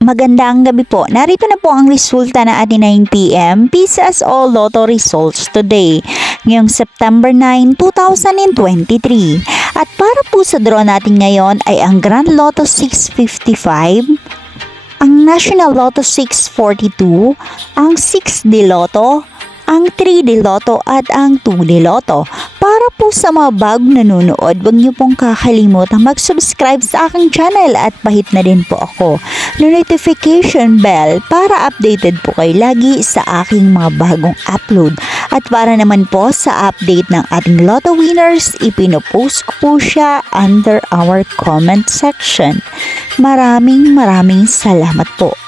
Magandang gabi po. Narito na po ang resulta na ating 9 p.m. PCS All Lotto results today, ngayong September 9, 2023. At para po sa draw natin ngayon ay ang Grand Lotto 655, ang National Lotto 642, ang 6D Lotto, ang 3D Lotto at ang 2D Lotto. Para po sa mga bagong nanonood, huwag niyo pong kakalimutan mag-subscribe sa aking channel at pahit na din po ako ng notification bell para updated po kayo lagi sa aking mga bagong upload. At para naman po sa update ng ating Lotto winners, ipinopost ko po siya under our comment section. Maraming salamat po.